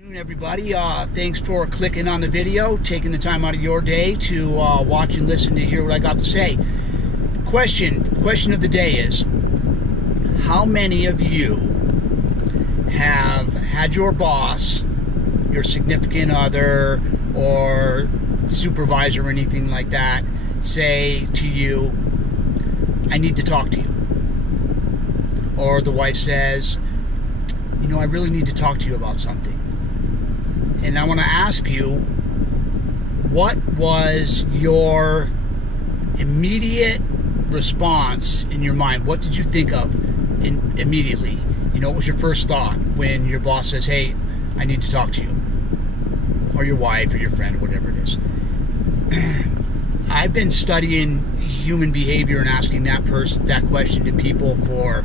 Everybody, thanks for clicking on the video, taking the time out of your day to watch and listen to hear what I got to say. Question of the day is, how many of you have had your boss, your significant other, or supervisor or anything like that say to you, I need to talk to you? Or the wife says, you know, I really need to talk to you about something. And I want to ask you, what was your immediate response in your mind? What did you think of immediately? You know, what was your first thought when your boss says, hey, I need to talk to you? Or your wife or your friend or whatever it is. I've been studying human behavior and asking that question to people for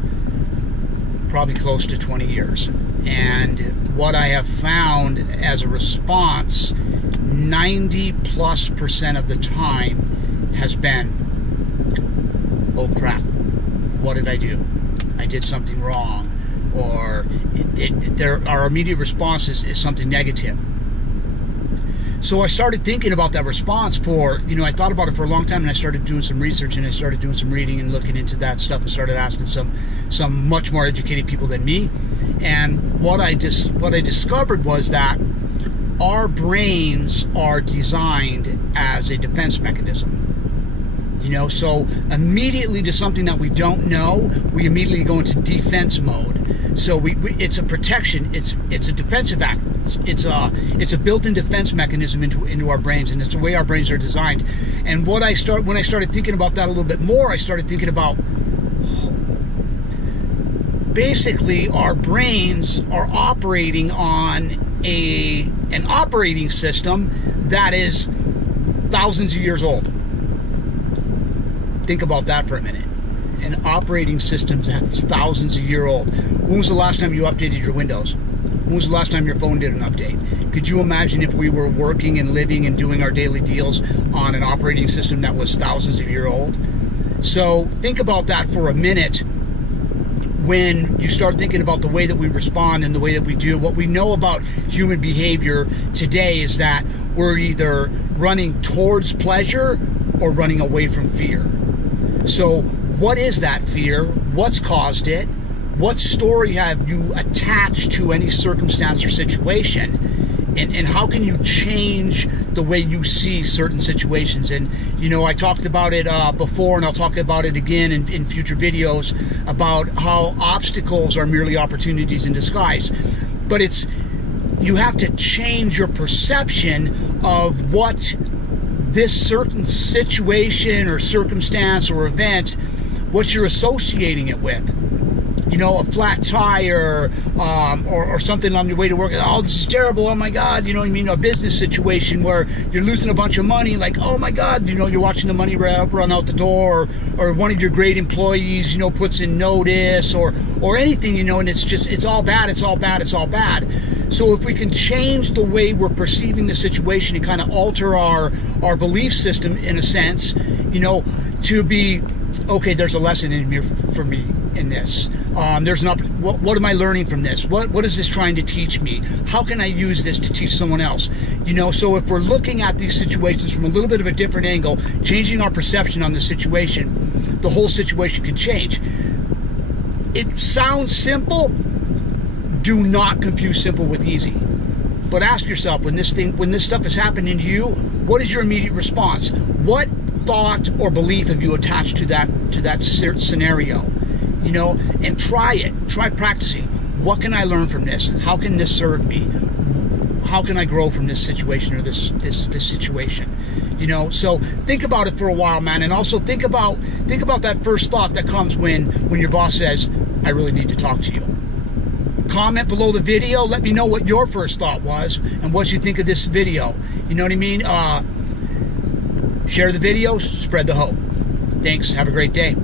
probably close to 20 years. And what I have found as a response, 90+% of the time has been, oh crap, what did I do? I did something wrong. Or our immediate response is something negative. So I started thinking about that response I thought about it for a long time, and I started doing some research, and I started doing some reading and looking into that stuff, and started asking some much more educated people than me. And what I discovered was that our brains are designed as a defense mechanism. You know, so immediately to something that we don't know, we immediately go into defense mode. So it's a protection. It's a defensive act. It's a built-in defense mechanism into our brains, and it's the way our brains are designed. And when I started thinking about that a little bit more, I started thinking about basically our brains are operating on an operating system that is thousands of years old. Think about that for a minute. An operating system that's thousands of years old. When was the last time you updated your Windows? When was the last time your phone did an update? Could you imagine if we were working and living and doing our daily deals on an operating system that was thousands of years old? So think about that for a minute. When you start thinking about the way that we respond and the way that we do, what we know about human behavior today is that we're either running towards pleasure or running away from fear. So what is that fear? What's caused it? What story have you attached to any circumstance or situation? And how can you change the way you see certain situations? And, you know, I talked about it before, and I'll talk about it again in future videos about how obstacles are merely opportunities in disguise. But you have to change your perception of what this certain situation or circumstance or event, what you're associating it with. You know, a flat tire, or something on your way to work. Oh, this is terrible. Oh my God. You know what I mean? A business situation where you're losing a bunch of money. Like, oh my God. You know, you're watching the money run out the door, or one of your great employees, you know, puts in notice, or anything, you know, and it's all bad. It's all bad. It's all bad. So if we can change the way we're perceiving the situation and kind of alter our belief system in a sense, you know, to be, okay, there's a lesson in here for me in this. What am I learning from this? What is this trying to teach me? How can I use this to teach someone else? You know, so if we're looking at these situations from a little bit of a different angle, changing our perception on the situation, the whole situation can change. It sounds simple. Do not confuse simple with easy. But ask yourself, when this stuff is happening to you, what is your immediate response? What thought or belief have you attached to that scenario? You know, and try it. Try practicing. What can I learn from this? How can this serve me? How can I grow from this situation or this situation? You know, so think about it for a while, man, and also think about that first thought that comes when your boss says, I really need to talk to you. Comment below the video. Let me know what your first thought was and what you think of this video. You know what I mean? Share the video, spread the hope. Thanks. Have a great day.